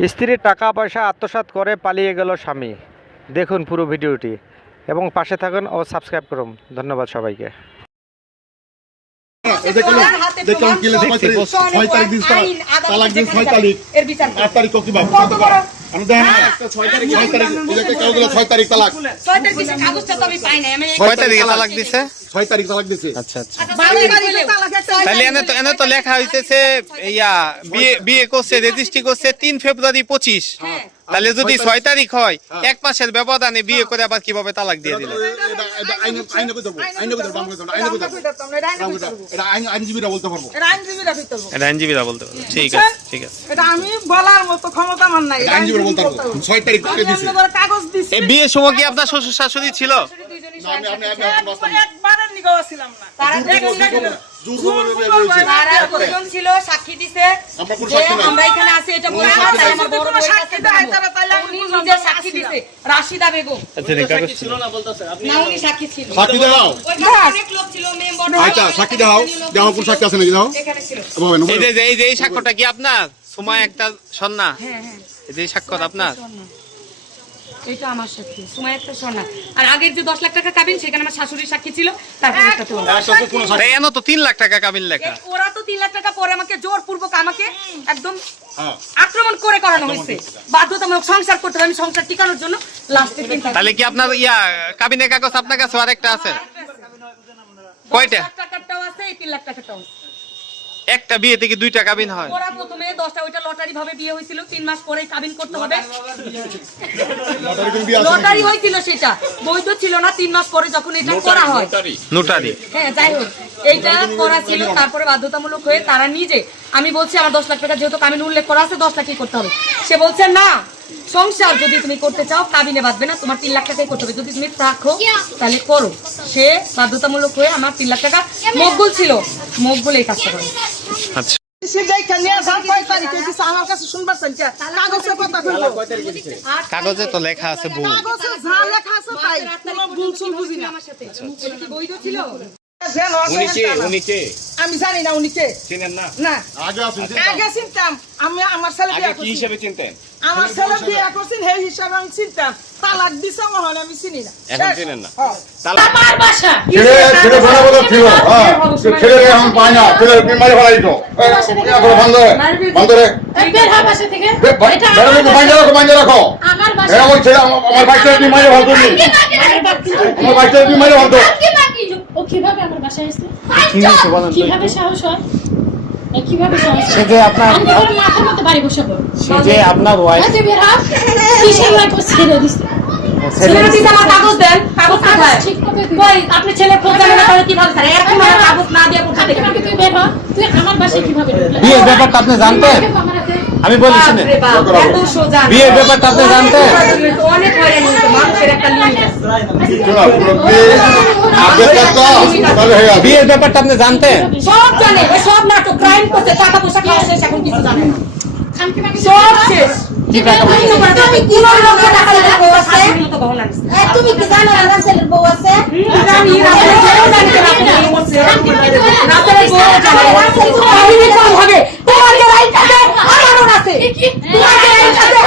স্ত্রীর টাকা পয়সা আত্মসাৎ করে পালিয়ে গেল স্বামী। দেখুন পুরো ভিডিওটি এবং পাশে থাকুন ও সাবস্ক্রাইব করুন। ধন্যবাদ সবাইকে। লেখা হইতেছে বিয়ে করছে রেজিস্ট্রি করছে 3 ফেব্রুয়ারি 25। তাহলে যদি 6 তারিখ হয় 1 মাসের ব্যবধানে বিয়ে করে আবার কিভাবে তালাক দিয়ে দিলেন? আইনজীবীরা বলতে পারবো। আইনজীবীরা বলতে পারবো। ঠিক আছে, ঠিক আছে। এটা আমি বলার মতো ক্ষমতা আমার নাই। আইনজীবীরা বলতে পারবো। 6 তারিখ থেকে দিয়েছে। কাগজ দিছে। এই বিয়ের সময় কি আপনার শ্বশুর শাশুড়ি ছিল? একবারের নিগাহ ছিলাম না। তারা ছিল সাক্ষী দিছে যে আমরা এখানে আছি এটা বলছে তাই আমার বড় বড় সাক্ষী দেয় তারা তাইলে উনি নিজে সাক্ষী দিছে রাশিদা বেগম। আচ্ছা কাগজ ছিল না বলতাছে আপনি না উনি সাক্ষী ছিল। সাক্ষী দাও। ওইখানে অনেক লোক ছিল মেম্বার। আচ্ছা সাক্ষী দাও। দাও কোন সাক্ষী আছে নাকি দাও? এখানে ছিল। এই যে এই সাক্ষ্যটা কি আপনার? সময় একটা সন্না। হ্যাঁ হ্যাঁ। এই যে সাক্ষ্য আপনার? এটা আমার সাক্ষী সময় একটা সোনা। আর আগের যে 10 লাখ টাকা কাবিন সেখানে আমার শাশুড়ির সাক্ষী ছিল। তারপর একটা তো এনো তো 3 লাখ টাকা কাবিন লেখা। ওরা তো 3 লাখ টাকা পরে আমাকে জোরপূর্বক আমাকে একদম আক্রমণ করে করানো হয়েছে। বাধ্যতামূলক সংসার করতে হবে আমি সংসার টিকানোর জন্য লাস্টে কিন্তু তাহলে কি আপনার কাবিনের কাগজ আপনার কাছে আরেকটা আছে? কয়টা? 10 লাখ টাকাটাও আছে 3 লাখ টাকাটাও আছে। একটা বিয়ে থেকে 2টা কাবিন হয়। ওরা প্রথমে 10টা ওইটা লটারি ভাবে বিয়ে হয়েছিল 3 মাস পরেই কাবিন করতে হবে। লটারি হয়েছিল সেটা বৈধ ছিল না 3 মাস পরে যখন এটা করা হয় নোটারি। হ্যাঁ যাই হোক এইটা করা ছিল তারপরে বাধ্যতামূলক হয়ে তারা নিজে আমি বলছি আমার 10 লাখ টাকা যেহেতু কাবিন উল্লেখ করা আছে 10 লাখই করতে হবে। সে বলছে না সংসার যদি তুমি করতে চাও কাবিনে বাঁধবে না তোমার 3 লাখ টাকাই করতে হবে যদি তুমি রাখো তাহলে করো। সে বাধ্যতামূলক হয়ে আমার 3 লাখ টাকা মকবুল ছিল মকবুল এই কাজটা করে। আচ্ছা কাগজে তো লেখা আছে বউ। আমি জানি না উনি কে চিনেন না আগে চিনতাম আমি আমার ছেলে কি হিসেবে চিনতেন আমার ছেলে বিয়ে করছেন সেই হিসাবে আমি চিনতাম তালাক দিছে মহন আমি চিনি না এখন চিনেন না আমার বাসা ছেলে ভাড়া বলে ছিল ছেলে এখন পায় না ছেলে বিমারি ভাড়া দিত বন্ধ রে বের হ বাসা থেকে এটা বাইরে রাখো আমার বাসা এরা বলছে আমার বাইকটা বিমারি ভাড়া দিনি আমার বাইকটা বিমারি ভাড়া দাও ও কিভাবে আমার বাসায় আসছে কিভাবে সাহস হয় কিভাবে সাহস সে যে আপনার আমি মাথার মধ্যে বাড়ি বসাবো সে যে আপনার ওয়াইফ কিসের লাইফ ছেড়ে দিছে ছেলে দিতে আমার কাগজ দেন কাগজ কোথায় কই আপনি ছেলে খোঁজ জানেন না তাহলে কিভাবে স্যার এরকম আমার কাগজ না দিয়ে কোথা থেকে তুই বের হ তুই আমার বাসায় কিভাবে ঢুকলি বিয়ের ব্যাপারটা আপনি জানতেন? আমি বলি শুনেন এত সোজা বিয়ের ব্যাপারটা আপনি জানতেন? অনেক হয়রানি হতো মানুষের একটা লিমিট আছে বিয়ের ব্যাপারটা আপনি জানতেন? সব জানে সব নাটক ক্রাইম করতে টাকা পয়সা খাওয়া শেষ এখন কিছু জানে না সব শেষ কি টাকা তুমি কি লক্ষ টাকা লাগে বউ আছে তুমি কি জানো না ছেলের বউ আছে জানি রাতের বউ জানতে রাতের বউ জানে কম হবে তোমার যে রাইট আছে আমারও আছে তোমার যে রাইট আছে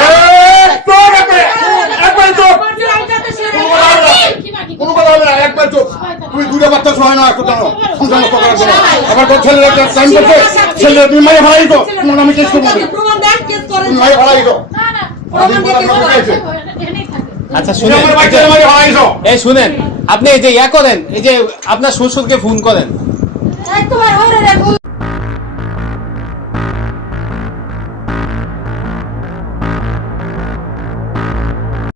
তুমি দুটো বাচ্চা সহায় না একটু জানো সংসার নষ্ট করার জন্য আবার তোর ছেলে টাইম করছে ছেলে তুমি মাইয়া ভাড়া দিত তোমার আমি কেস করবো প্রমাণ দেন কেস করেন মাইয়া ভাড়া দিত আচ্ছা শুনেন এই শুনেন আপনি এই যে করেন এই যে আপনার শ্বশুরকে ফোন করেন তোমার